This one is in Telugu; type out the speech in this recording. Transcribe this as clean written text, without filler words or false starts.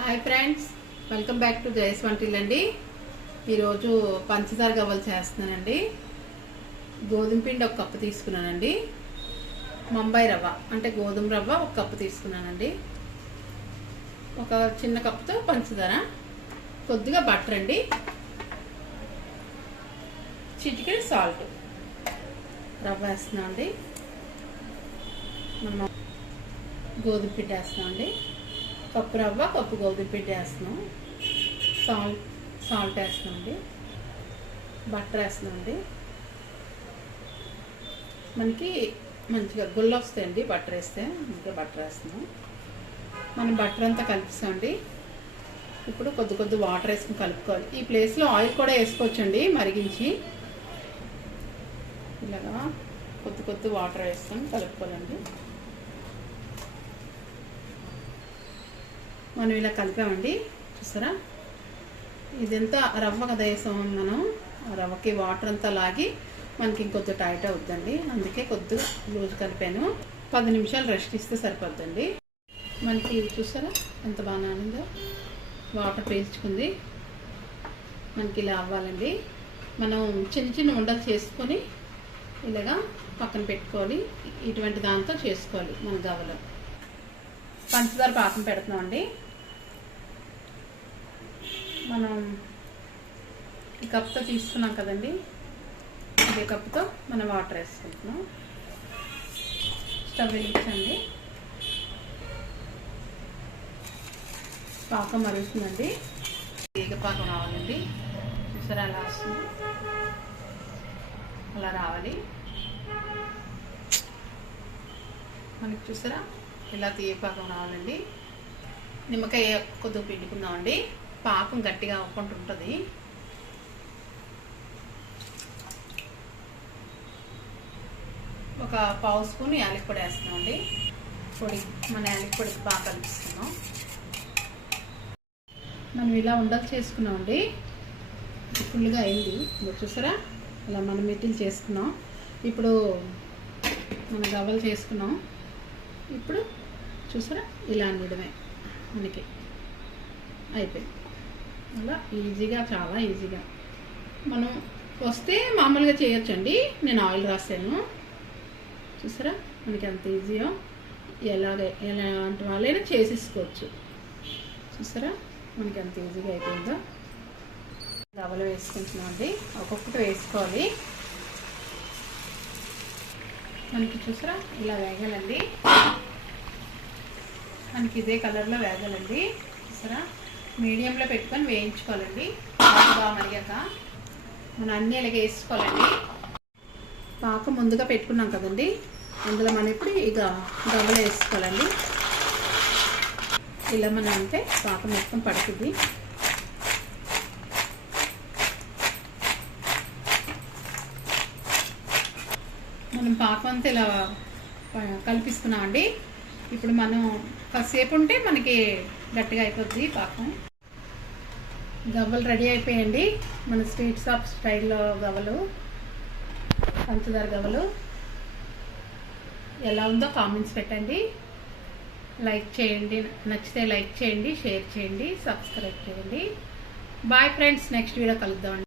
Hi friends, welcome back to Jaya's వంటిల్లండి. ఈరోజు పంచదార గవ్వలు చేస్తున్నానండి. గోధుమ పిండి ఒక కప్పు తీసుకున్నానండి. ముంబై రవ్వ అంటే గోధుమ రవ్వ ఒక కప్పు తీసుకున్నానండి. ఒక చిన్న కప్పుతో పంచదార, కొద్దిగా బటర్ అండి, చిటికెడు సాల్ట్. రవ్వ వేస్తున్నాం అండి. మనం గోధుమ పిండి వేస్తున్నాం అండి. కప్పు రవ్వ, కప్పు గోధుమ పిండి వేస్తున్నాం. సాల్ట్ వేస్తున్నాం అండి. బటర్ వేస్తున్నాం అండి. మనకి మంచిగా గుళ్ళు వస్తాయండి బటర్ వేస్తే. ఇంకా బటర్ వేస్తున్నాం. మనం బటర్ అంతా కలిపిస్తామండి. ఇప్పుడు కొద్ది వాటర్ వేసుకుని కలుపుకోవాలి. ఈ ప్లేస్లో ఆయిల్ కూడా వేసుకోవచ్చండి, మరిగించి. ఇలాగా కొద్ది వాటర్ వేసుకొని కలుపుకోవాలండి. మనం ఇలా కలిపామండి, చూసారా? ఇదంతా రవ్వ కదా వేసాం మనం. ఆ రవ్వకి వాటర్ అంతా లాగి మనకి ఇంకొద్ది టైట్ అవుతుందండి. అందుకే కొద్దిగా లూజ్ కలిపాను. 10 నిమిషాలు రెస్ట్ ఇస్తే సరిపోద్దండి. మనకి చూసారా ఎంత బాగా నానిందో, వాటర్ పీల్చుకుంది. మనకి ఇలా అవ్వాలండి. మనం చిన్న ఉండలు చేసుకొని ఇలాగా పక్కన పెట్టుకోవాలి. ఇటువంటి దాంతో చేసుకోవాలి మన గవ్వలు. పంచదార పాకం పెడుతున్నామండి. మనం ఈ కప్తో తీసుకున్నాం కదండి, ఇదే కప్తో మనం వాటర్ వేసుకుంటున్నాం. స్టవ్ వెలిగించండి. పాకం మరుగుతుందండి. తీగ పాకం రావాలండి. చూసారా అలా వస్తుంది, అలా రావాలి మనకి. చూసారా ఇలా తీగ పాకం రావాలండి. నిమ్మకాయ కొద్దిగా పిండుకుందామండి. పాకం గట్టిగా అవ్వకుండా ఉంటుంది. ఒక పావు స్పూన్ యాలకి పొడి వేస్తున్నామండి. పొడి మన యాలకి పొడికి బాగా కలుపుతున్నాం. మనం ఇలా ఉండలు చేసుకున్నామండి. ఫుల్గా అయింది. చూసారా ఇలా మనం మిట్టిలు చేసుకున్నాం. ఇప్పుడు మన గవ్వలు చేసుకున్నాం. ఇప్పుడు చూసారా ఇలా అనడమే, మనకి అయిపోయింది. అలా ఈజీగా, చాలా ఈజీగా మనం వస్తే మామూలుగా చేయొచ్చండి. నేను ఆయిల్ రాసాను. చూసారా మనకి ఎంత ఈజీగా, ఎలాంటి వాళ్ళైనా చేసేసుకోవచ్చు. చూసారా మనకి ఎంత ఈజీగా అయిపోయిందో. గవ్వలు వేసుకుంటున్నాం అండి. ఒక్కొక్కటి వేసుకోవాలి మనకి. చూసారా ఇలా వేగాలండి. మనకి ఇదే కలర్లో వేగాలండి. చూసారా మీడియంలో పెట్టుకొని వేయించుకోవాలండి. బాగా మరిగాక మనం అన్నీ ఇలాగ వేసుకోవాలండి. పాకం ముందుగా పెట్టుకున్నాం కదండి, అందులో మనం ఇప్పుడు ఇక గవ్వలు వేసుకోవాలండి. ఇలా మనం అంటే పాకం మొత్తం పడుతుంది. మనం పాకం అంతా ఇలా కలిపిస్తున్నామండి. ఇప్పుడు మనం కాసేపు ఉంటే మనకి గట్టిగా అయిపోద్ది పాకం. గవ్వలు రెడీ అయిపోయాయండి. మన స్వీట్ షాప్ స్టైల్లో గవ్వలు, పంచదార గవ్వలు. ఎలా ఉందో కామెంట్స్ పెట్టండి. లైక్ చేయండి, నచ్చితే లైక్ చేయండి, షేర్ చేయండి, సబ్స్క్రైబ్ చేయండి. బాయ్ ఫ్రెండ్స్, నెక్స్ట్ వీడియో కలుద్దామండి.